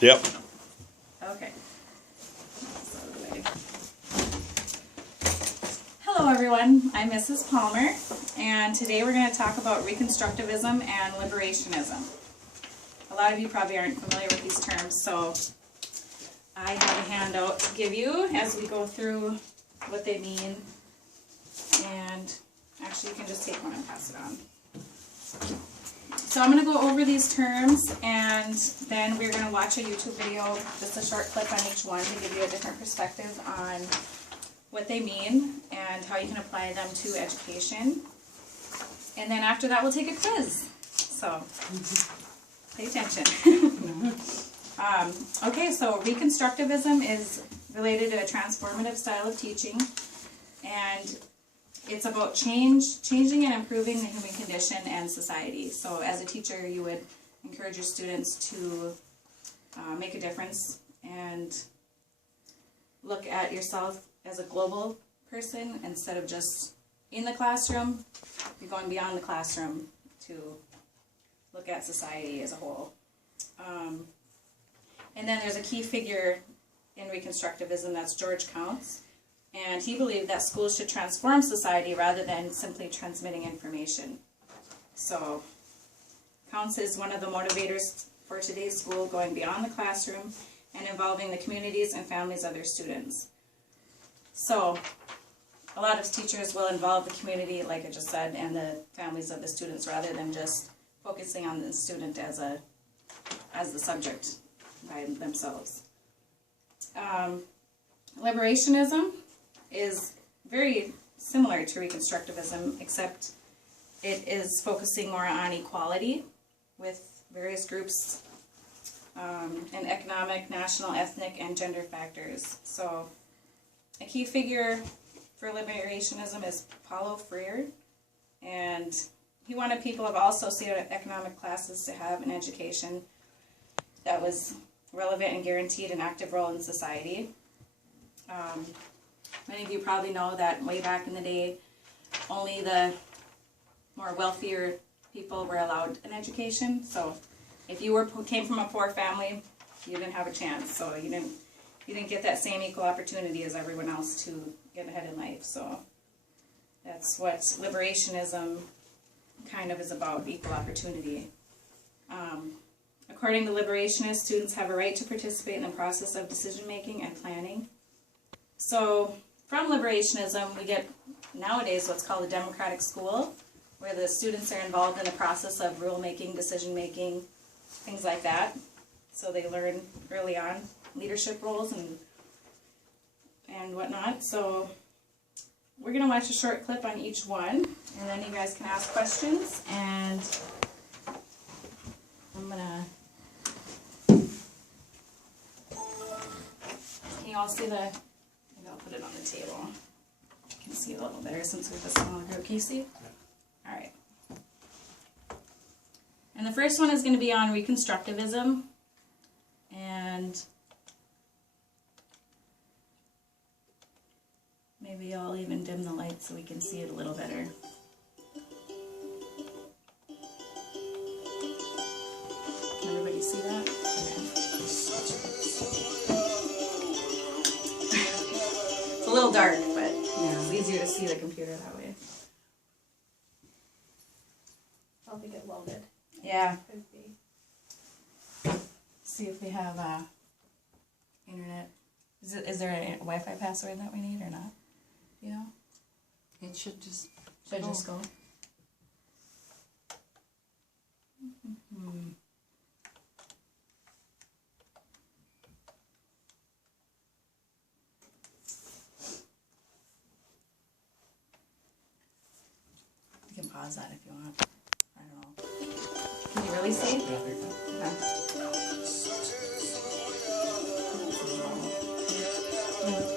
Yep. Okay. Hello everyone, I'm Mrs. Palmer, and today we're going to talk about Reconstructivism and Liberationism. A lot of you probably aren't familiar with these terms, so I have a handout to give you as we go through what they mean. And actually you can just take one and pass it on. So I'm going to go over these terms, and then we're going to watch a YouTube video, just a short clip on each one to give you a different perspective on what they mean and how you can apply them to education. And then after that we'll take a quiz. So pay attention. Okay, so Reconstructivism is related to a transformative style of teaching, and it's about changing and improving the human condition and society. So as a teacher, you would encourage your students to make a difference and look at yourself as a global person instead of just in the classroom. You're going beyond the classroom to look at society as a whole. And then there's a key figure in Reconstructivism, that's George Counts. And he believed that schools should transform society rather than simply transmitting information. So Counts is one of the motivators for today's school, going beyond the classroom and involving the communities and families of their students. So a lot of teachers will involve the community, like I just said, and the families of the students rather than just focusing on the student as the subject by themselves. Liberationism is very similar to Reconstructivism, except it is focusing more on equality with various groups and economic, national, ethnic, and gender factors. So a key figure for liberationism is Paulo Freire, and he wanted people of all socioeconomic classes to have an education that was relevant and guaranteed an active role in society. Many of you probably know that way back in the day, only the more wealthier people were allowed an education. So if you came from a poor family, you didn't have a chance. So you didn't get that same equal opportunity as everyone else to get ahead in life. So that's what liberationism kind of is about, equal opportunity. According to liberationists, students have a right to participate in the process of decision making and planning. So from liberationism, we get nowadays what's called a democratic school, where the students are involved in the process of rule-making, decision-making, things like that. So they learn early on leadership roles and whatnot. So we're going to watch a short clip on each one, and then you guys can ask questions. And I'm going to... Can you all see the... Maybe I'll put it on the table. You can see a little better since we have a smaller group. Can you see? Yeah. Alright. And the first one is going to be on Reconstructivism. And maybe I'll even dim the light so we can see it a little better. Can everybody see that? Okay. It's a little dark, but it's easier to see the computer that way. Probably get welded. Yeah. Could be. See if we have internet. Is there a Wi-Fi password that we need or not? You know? It should just Just go. You can pause that if you want. I don't know. Can you really see? Yeah. Okay.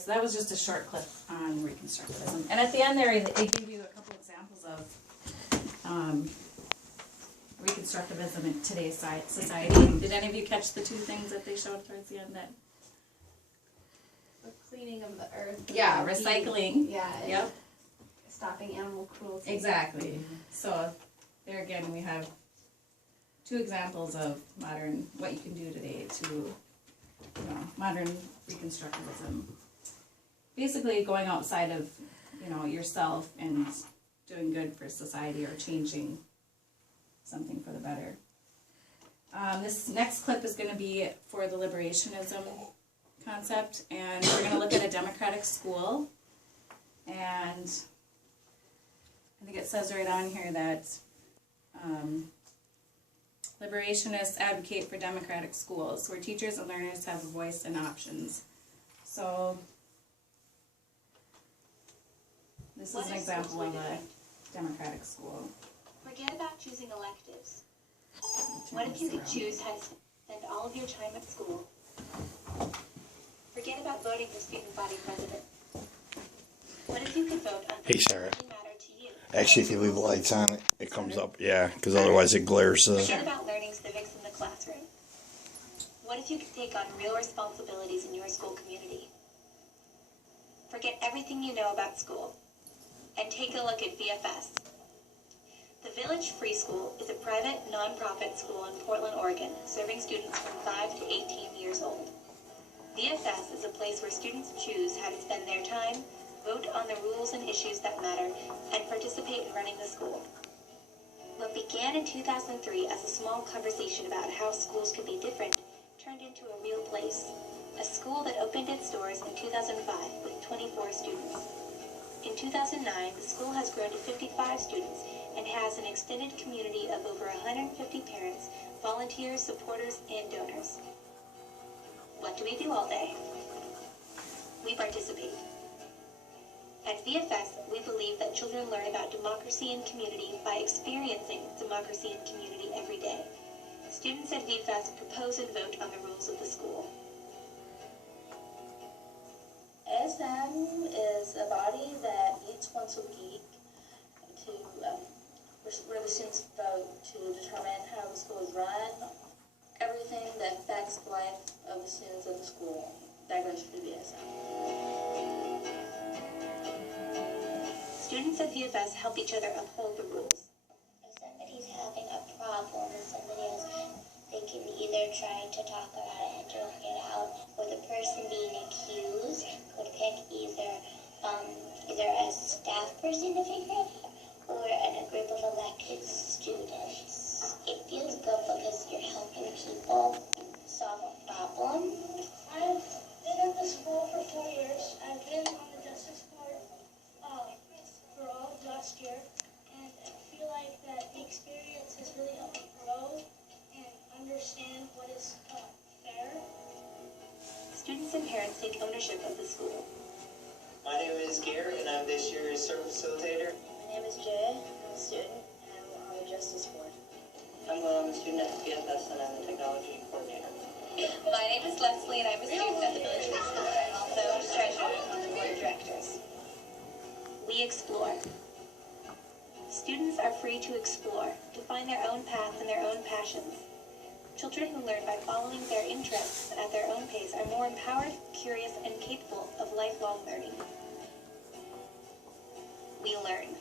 so that was just a short clip on Reconstructivism. And at the end there, it gave you a couple examples of Reconstructivism in today's society. Did any of you catch the two things that they showed towards the end? That The cleaning of the earth. yeah, and recycling. Yeah. and Yep. Stopping animal cruelty. Exactly. So there again, we have two examples of modern what you can do today to modern Reconstructivism. Basically, going outside of yourself and doing good for society or changing something for the better. This next clip is going to be for the liberationism concept, and we're going to look at a democratic school. And I think it says right on here that liberationists advocate for democratic schools where teachers and learners have a voice and options. So this is an example of a democratic school. Forget about choosing electives. What if you could choose how to spend all of your time at school? Forget about voting for student body president. What if you could vote on Hey, things that Sarah. really matter to you? Actually, if you leave the lights on, it comes up. Yeah, because otherwise it glares. Forget about learning civics in the classroom. What if you could take on real responsibilities in your school community? Forget everything you know about school and take a look at VFS. The Village Free School is a private, non-profit school in Portland, Oregon, serving students from 5 to 18 years old. VFS is a place where students choose how to spend their time, vote on the rules and issues that matter, and participate in running the school. What began in 2003 as a small conversation about how schools could be different turned into a real place. A school that opened its doors in 2005 with 24 students. In 2009, the school has grown to 55 students and has an extended community of over 150 parents, volunteers, supporters, and donors. What do we do all day? We participate. At VFS, we believe that children learn about democracy and community by experiencing democracy and community every day. Students at VFS propose and vote on the rules of the school. ASM is a body that meets once a week to where the students vote to determine how the school is run, everything that affects the life of the students of the school that goes through the ASM. Students at VFS help each other uphold the rules. If somebody's having a problem and somebody else, they can either try to talk about it and to work it out, or the person being accused could pick either a staff person to figure it out, or a group of elected students. It feels good because you're helping people solve a problem. I've been at the school for 4 years. I've been on the Justice Court for all of last year, and I feel like that the experience has really helped me grow and understand what is fair. Students and parents take ownership of the school. My name is Gary, and I'm this year's service facilitator. My name is Jay. I'm a student, and I'm on the Justice Board. I'm a student at VFS, and I'm the technology coordinator. My name is Leslie, and I'm a student at the Village Free School. I'm also treasurer of the board of directors. We explore. Students are free to explore, to find their own path and their own passions. Children who learn by following their interests at their own pace are more empowered, curious, and capable of lifelong learning. We learn.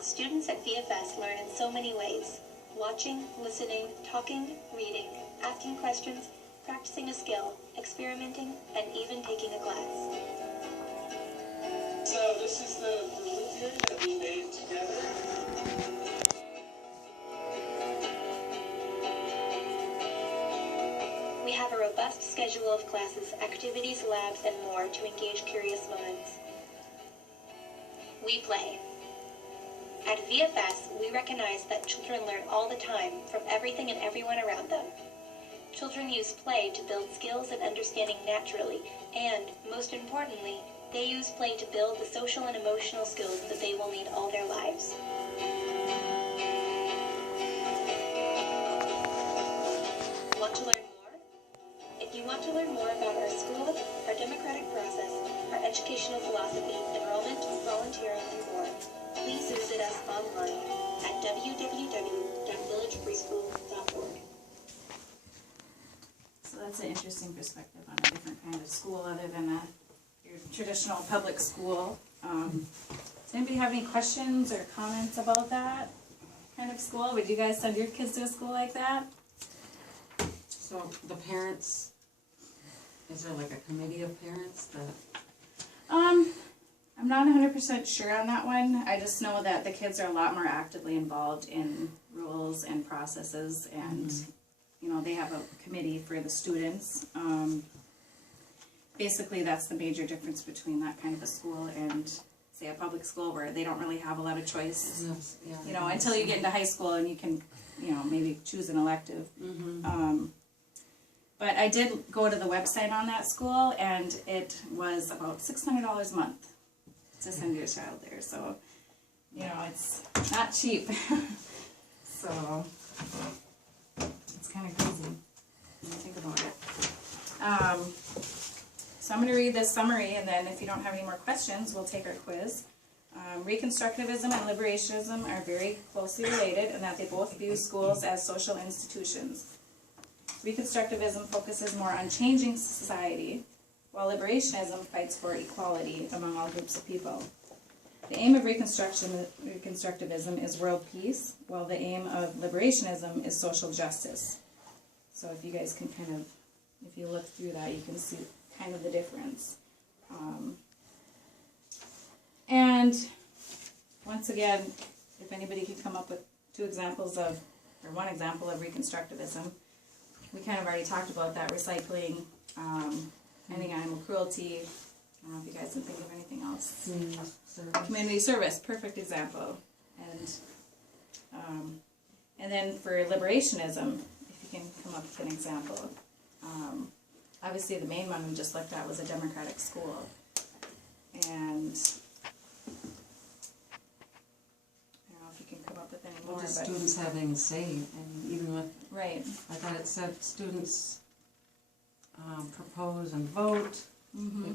Students at VFS learn in so many ways: watching, listening, talking, reading, asking questions, practicing a skill, experimenting, and even taking a class. So this is the movie theory that we made together. We have a robust schedule of classes, activities, labs, and more to engage curious minds. We play. At VFS, we recognize that children learn all the time from everything and everyone around them. Children use play to build skills and understanding naturally, and, most importantly, they use play to build the social and emotional skills that they will need all their lives. Want to learn more? If you want to learn more about our school, our democratic process, educational philosophy, enrollment, volunteering, and more, please visit us online at www.villagefreeschool.org. So that's an interesting perspective on a different kind of school other than your traditional public school. Does anybody have any questions or comments about that kind of school? Would you guys send your kids to a school like that? So the parents, is there like a committee of parents that? I'm not 100% sure on that one. I just know that the kids are a lot more actively involved in rules and processes, and you know, they have a committee for the students. Basically, that's the major difference between that kind of a school and, say, a public school where they don't really have a lot of choice. Yes, yeah, You know, until you get into high school and you can, you know, maybe choose an elective. But I did go to the website on that school, and it was about $600 a month to send your child there. So, you know, it's not cheap. So, it's kind of crazy when you think about it. So I'm going to read this summary, and then if you don't have any more questions, we'll take our quiz. Reconstructivism and liberationism are very closely related in that they both view schools as social institutions. Reconstructivism focuses more on changing society, while liberationism fights for equality among all groups of people. The aim of Reconstructivism is world peace, while the aim of liberationism is social justice. So if you guys can kind of, if you look through that, you can see kind of the difference. And once again, if anybody could come up with one example of Reconstructivism, we kind of already talked about that, recycling, ending animal cruelty. I don't know if you guys can think of anything else. Community service, perfect example. And then for liberationism, if you can come up with an example. Obviously the main one we just looked at was a democratic school. And I don't know if you can come up with any more. Just students having a say, and even with, right. I thought it said students propose and vote, they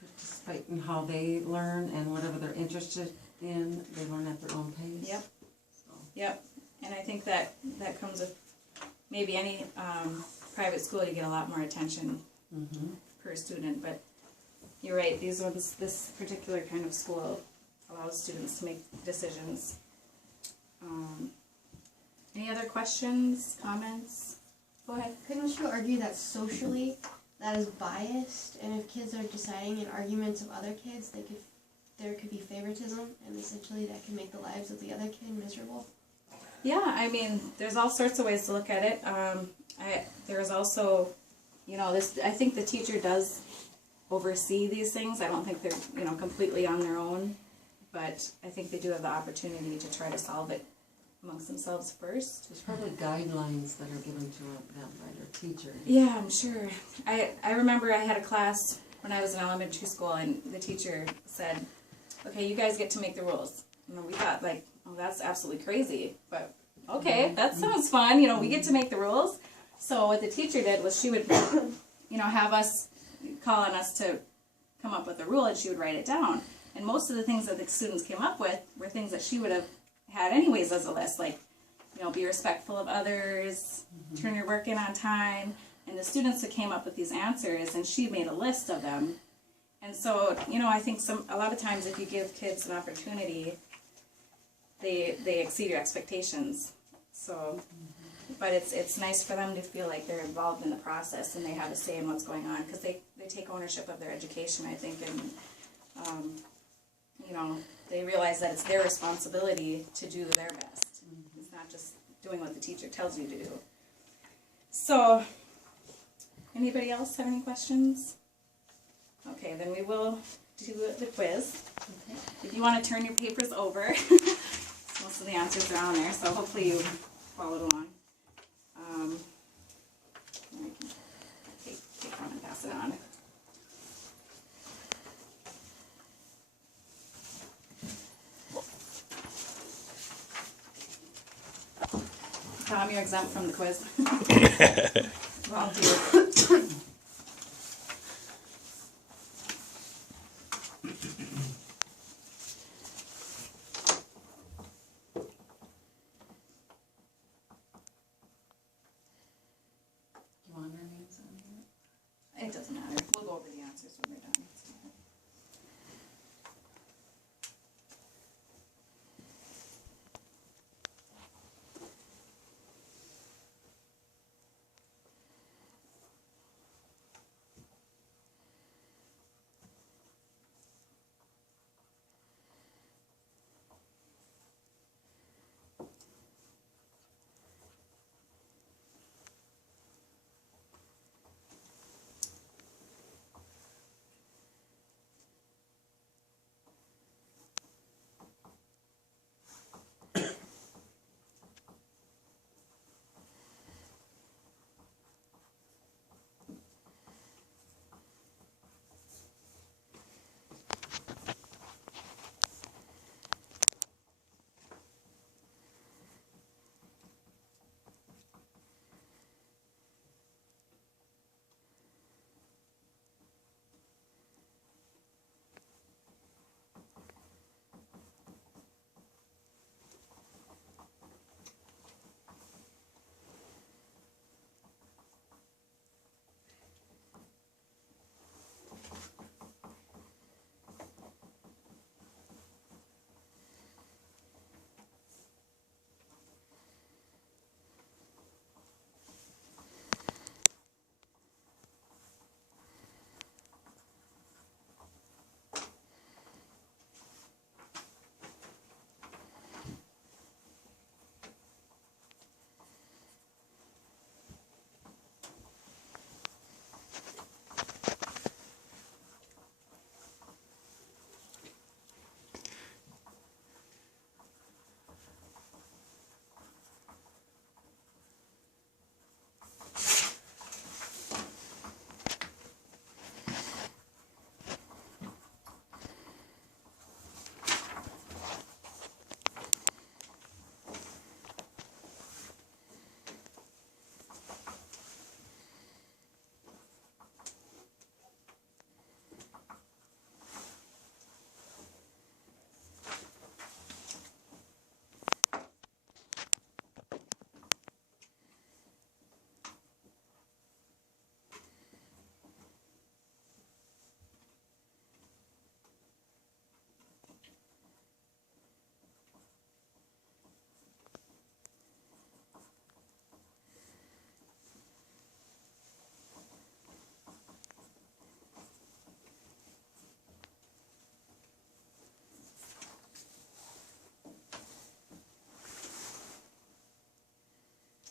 participate in how they learn, and whatever they're interested in, they learn at their own pace. Yep. So. Yep. And I think that comes with maybe any private school, you get a lot more attention per student, but you're right, this particular kind of school allows students to make decisions. Any other questions, comments? Go ahead. Couldn't you argue that socially that is biased, and if kids are deciding in arguments of other kids, there could be favoritism, and essentially that can make the lives of the other kid miserable? Yeah, I mean, there's all sorts of ways to look at it. There's also, you know, I think the teacher does oversee these things. I don't think they're, you know, completely on their own, but I think they do have the opportunity to try to solve it amongst themselves first. There's probably guidelines that are given to them by their teacher. Yeah, I'm sure. I remember I had a class when I was in elementary school, and the teacher said, okay, you guys get to make the rules. And we thought, like, oh, that's absolutely crazy, but okay, that sounds fun, you know, we get to make the rules. So what the teacher did was she would, you know, have us call on us to come up with a rule, and she would write it down. And most of the things that the students came up with were things that she would have had anyways as a list, like, you know, be respectful of others, turn your work in on time. And the students that came up with these answers, and she made a list of them. And so, you know, I think a lot of times if you give kids an opportunity, they exceed your expectations. So, but it's nice for them to feel like they're involved in the process and they have a say in what's going on, because they take ownership of their education, I think, and you know, they realize that it's their responsibility to do their best. It's not just doing what the teacher tells you to do. So, anybody else have any questions? Okay, then we will do the quiz. Okay. If you want to turn your papers over, most of the answers are on there, so hopefully you followed along. I can take one and pass it on. Tom, you're exempt from the quiz. Volunteer. It doesn't matter. We'll go over the answers when we're done. It's fine.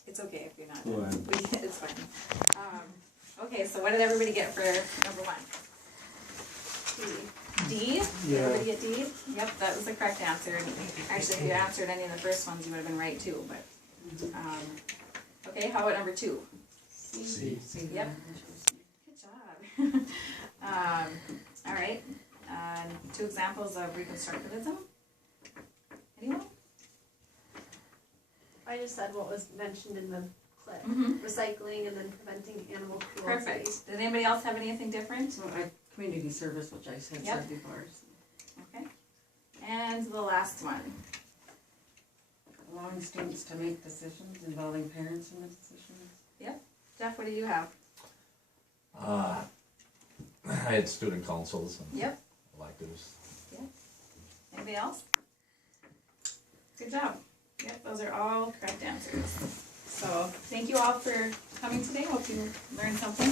It's okay if you're not. Go ahead. It's fine. Okay, so what did everybody get for number 1? D? Did everybody get D? Yep, that was the correct answer. Actually, if you answered any of the first ones, you would have been right too, but, okay, how about number 2? C. Yep. Good job. Alright, 2 examples of Reconstructivism. Anyone? I just said what was mentioned in the clip. Recycling and then preventing animal cruelty. Perfect. Does anybody else have anything different? Well, community service, which I said before. So. Okay. And the last one. Allowing students to make decisions, involving parents in the decisions. Yep. Jeff, what do you have? I had student councils and Yep. electives. Yep. Anybody else? Good job. Yep, those are all correct answers. So, thank you all for coming today. Hope you learned something.